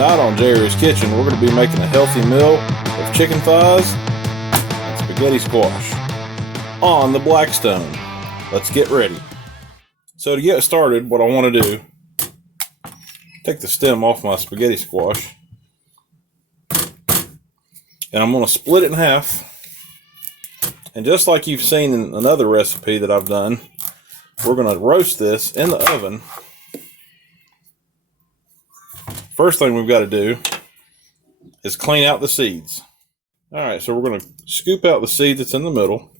Tonight on J-Ray's Kitchen, we're going to be making a healthy meal of chicken thighs and spaghetti squash on the Blackstone. Let's get ready. So to get started, what I want to do, take the stem off my spaghetti squash, and I'm going to split it in half. And just like you've seen in another recipe that I've done, we're going to roast this in the oven. First thing we've got to do is clean out the seeds. Alright, so we're going to scoop out the seed that's in the middle.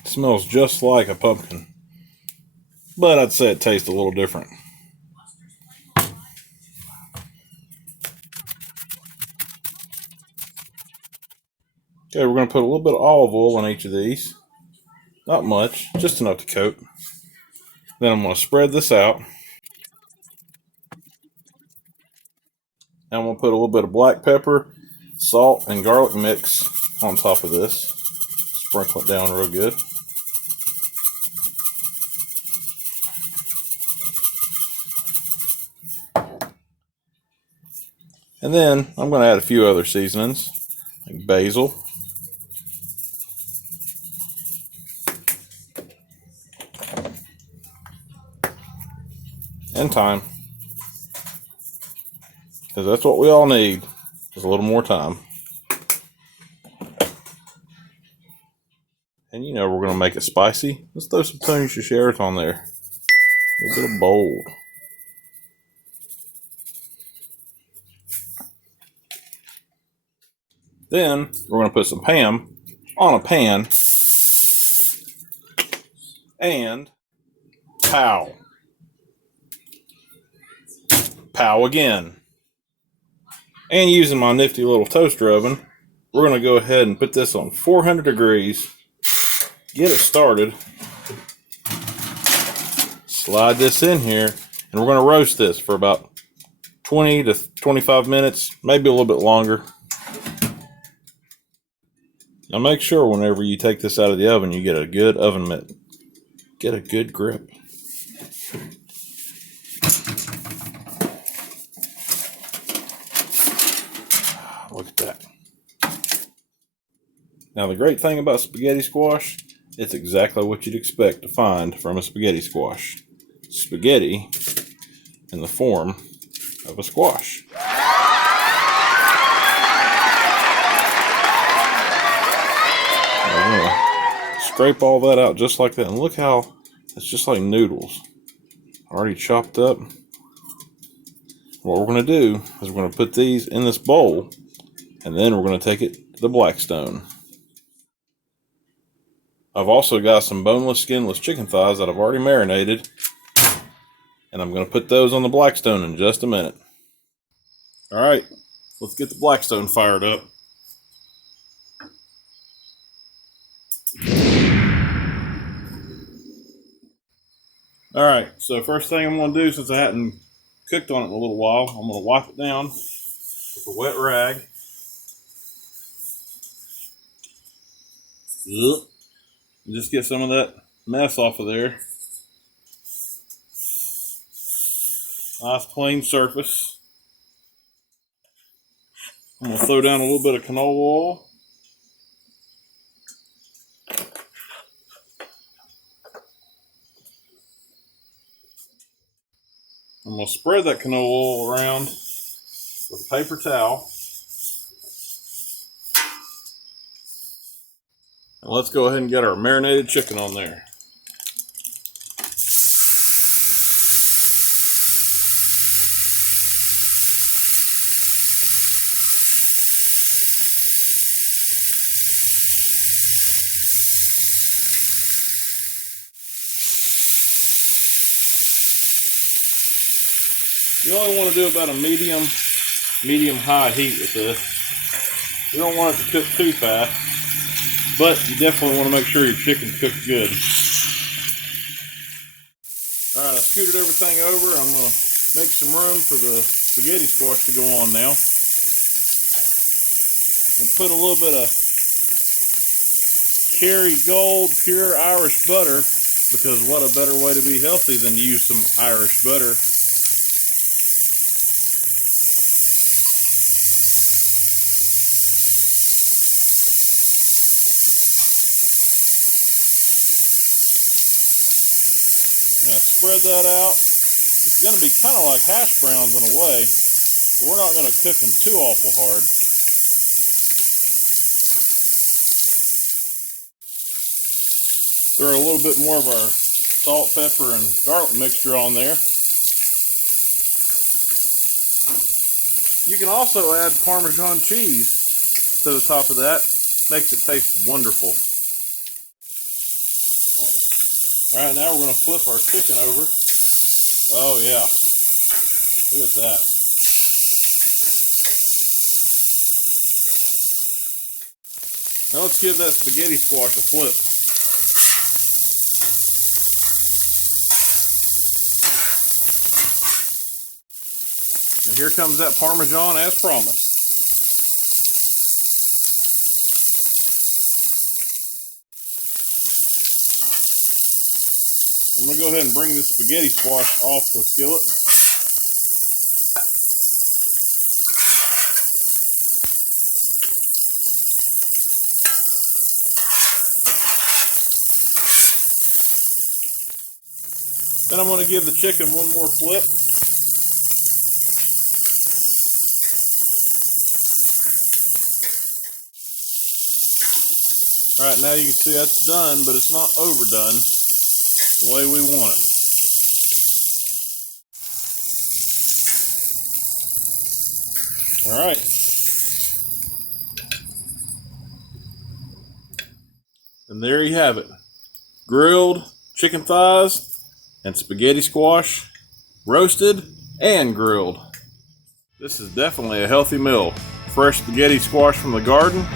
It smells just like a pumpkin, but I'd say it tastes a little different. Okay, we're going to put a little bit of olive oil on each of these. Not much, just enough to coat. Then I'm going to spread this out. And I'm going to put a little bit of black pepper, salt, and garlic mix on top of this. Sprinkle it down real good. And then I'm going to add a few other seasonings, like basil, and thyme, because that's what we all need, is a little more thyme. And you know we're going to make it spicy. Let's throw some Tony's sheriff on there. A little bit of bold. Then we're going to put some ham on a pan, and pow. Pow again. And using my nifty little toaster oven, we're going to go ahead and put this on 400 degrees, get it started, slide this in here, and we're going to roast this for about 20 to 25 minutes, maybe a little bit longer. Now make sure whenever you take this out of the oven, you get a good oven mitt. Get a good grip. Look at that. Now the great thing about spaghetti squash, it's exactly what you'd expect to find from a spaghetti squash. Spaghetti in the form of a squash. I'm gonna scrape all that out just like that, and look how it's just like noodles, already chopped up. What we're going to do is we're going to put these in this bowl, and then we're going to take it to the Blackstone. I've also got some boneless, skinless chicken thighs that I've already marinated, and I'm going to put those on the Blackstone in just a minute. Alright, let's get the Blackstone fired up. Alright, so first thing I'm going to do, since I hadn't cooked on it in a little while, I'm going to wipe it down with a wet rag. And just get some of that mess off of there. Nice clean surface. I'm going to throw down a little bit of canola oil. I'm going to spread that canola oil around with a paper towel. And let's go ahead and get our marinated chicken on there. You only want to do about a medium-high heat with this. You don't want it to cook too fast, but you definitely want to make sure your chicken's cooked good. Alright, I scooted everything over. I'm going to make some room for the spaghetti squash to go on now. We'll put a little bit of cherry gold pure Irish butter, because what a better way to be healthy than to use some Irish butter. Now spread that out. It's going to be kind of like hash browns in a way, but we're not going to cook them too awful hard. Throw a little bit more of our salt, pepper, and garlic mixture on there. You can also add Parmesan cheese to the top of that. Makes it taste wonderful. All right, now we're going to flip our chicken over. Oh yeah, look at that. Now let's give that spaghetti squash a flip. And here comes that Parmesan as promised. I'm going to go ahead and bring this spaghetti squash off the skillet. Then I'm going to give the chicken one more flip. Alright, now you can see that's done, but it's not overdone. The way we want it. All right. And there you have it. Grilled chicken thighs and spaghetti squash, roasted and grilled. This is definitely a healthy meal. Fresh spaghetti squash from the garden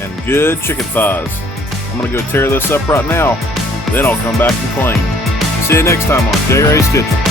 and good chicken thighs. I'm gonna go tear this up right now. Then I'll come back and clean. See you next time on J-Ray's Kitchen.